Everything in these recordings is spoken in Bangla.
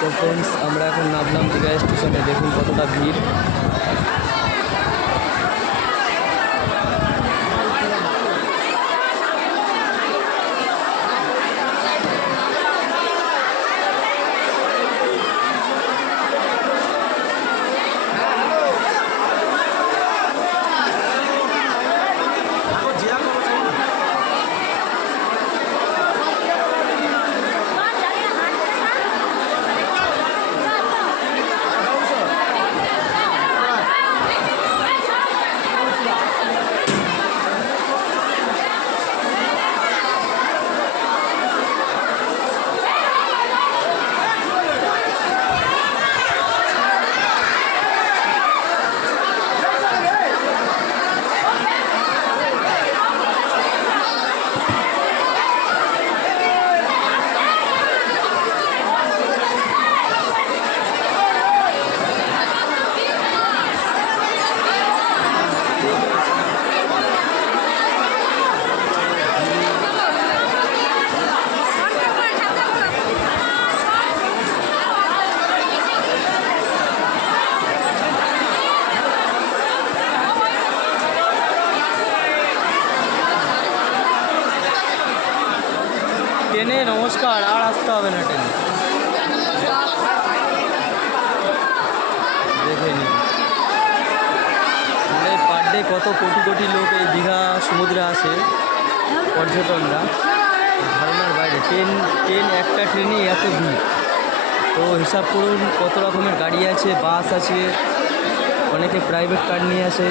তো ফ্রেন্ডস, আমরা এখন নামলাম দীঘা স্টেশনে। দেখুন কতটা ভিড়। ট্রেনে নমস্কার, আর আসতে হবে না ট্রেনে। দেখে নিন পার ডে কত কোটি কোটি লোক এই দীঘা সমুদ্রে আসে, পর্যটনরা ধারণার বাইরে। ট্রেন একটা ট্রেনেই এত ভিড়। তো হিসাব করুন কত রকমের গাড়ি আছে, বাস আছে, অনেকে প্রাইভেট কার নিয়ে আসে।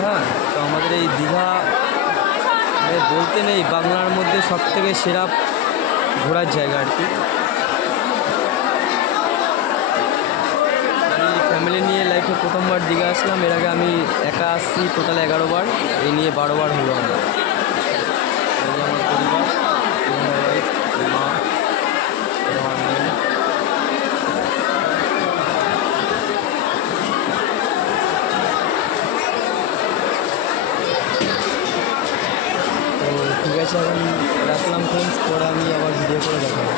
হ্যাঁ, তো আমাদের এই দীঘা বলতে নেই, বাংলার মধ্যে সবথেকে সেরা ঘোরার জায়গা আর কি। আমি ফ্যামিলি নিয়ে লাইফে প্রথমবার দীঘা আসলাম। এর আগে আমি একা আসছি টোটাল 11 বার, এই নিয়ে 12 বার হলো আমার। আমার পরিবার, মা, আমার মেয়ে। তো ঠিক আছে, এখন রাখলাম ফ্রেন্ডস, পরে আমি আবার ভিডিও করে দেখাবো।